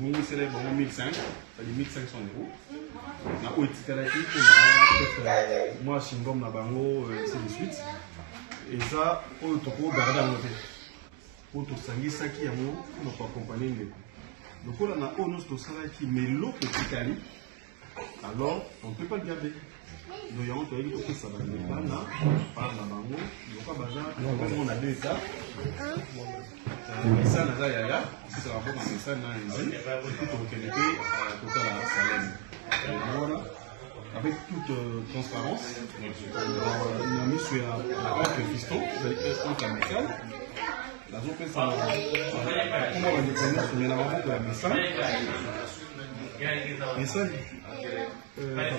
Bon, c'est les bons 1500, c'est-à-dire 1500 €. On a Oitikalaki, moi, Shingom, Nabango, c'est de suite. Et ça, on peut garder à noter. Pour tout ça, il y a qui a mot, on ne peut pas accompagner. Donc, on a un autre qui met l'eau petit cali. Alors, on ne peut pas le garder. Donc, il y a un autre qui ça va ne pas là, par la bango. Donc, on a 2 états. Mais ça, il y a si ça va pas comme ça, il y a tout requêté total à Salem. Voilà. Avec toute transparence, on a mis sur la rampe piston, c'est-à-dire un métal. La zone fait ça. Comment on va dépendre sur la rampe de la message. Et ça,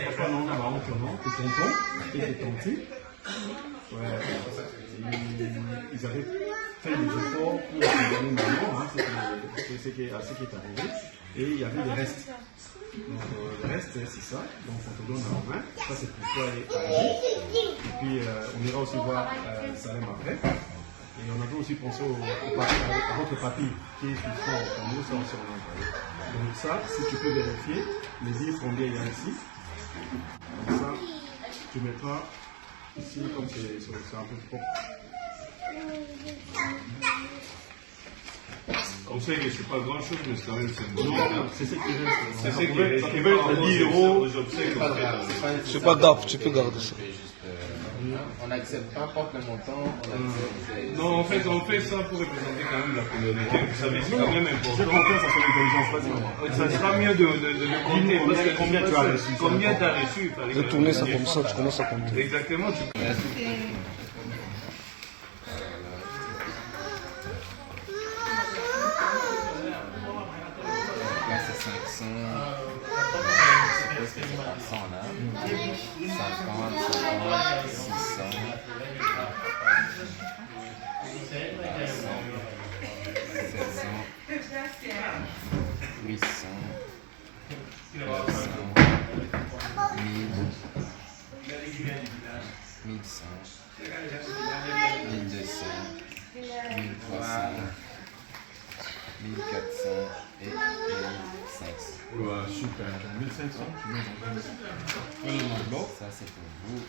papa non, on va rentrer non, c'est tonton et c'est tonté. Ils avaient fait des efforts pour se donner maintenant, c'est ce qui est arrivé. Et il y avait des restes. Donc le reste c'est ça, donc on te donne en main, ça c'est pour toi et Agi. Et puis on ira aussi voir Salem après. Et on avait aussi pensé à votre papy qui est sur son nous, ça aussi on a envoyé. Donc ça, si tu peux vérifier, les livres fondés il y a ici. Donc ça, tu mettras ici comme c'est un peu propre. On sait que c'est pas grand chose, mais c'est quand même symbolique. Non, c'est ce qui reste. C'est ce qui reste. Ça pouvait être 10 €. C'est pas grave, tu peux garder ça. On n'accepte pas, porte le montant. Non, en fait, on fait ça pour représenter quand même la communauté. Vous savez, c'est quand même J'ai important. confiance à son intelligence, vas-y. Ça sera mieux de le compter. Parce que Combien tu as reçu? Combien tu as reçu, par De exemple. tourner ça comme ça, tu commences à compter. Exactement. Là, c'est 500. Je sais pas ce que c'est par 100 là. 50, 50, 600. 700. 800. 900. 1000. 1100. 1200. 1300. 1400 et 1500. Ouais, super. 1500, tu mets dans un bloc. Ça, c'est pour vous.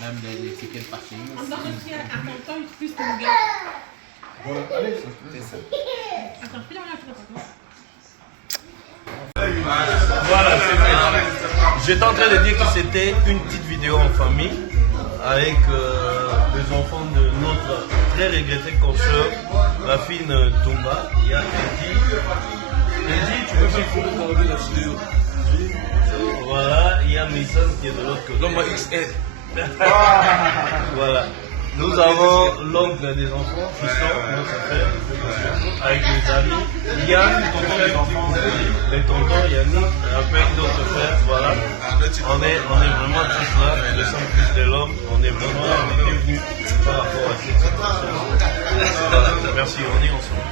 Même les tickets de parking. On doit retirer à ton temps plus que le gars. Voilà, allez. C'est ça. Attends, fais-le là, fais-le Voilà, c'est fait. J'étais en train de dire que c'était une petite vidéo en famille avec les enfants de notre très regrettée consoeur, la fine Toumba. Il y a Eddie. Eddie, tu peux faire pour la vidéo. Voilà, il y a Mason qui est de l'autre côté. L'homme XL. Voilà. Nous avons l'oncle des enfants, Fiston, notre frère, avec les amis. Yann, les tontons, Yannick, avec notre frère, voilà. On est vraiment tous là, le sang plus de l'homme, on est venus par rapport à cette situation. Voilà. Merci, on est ensemble.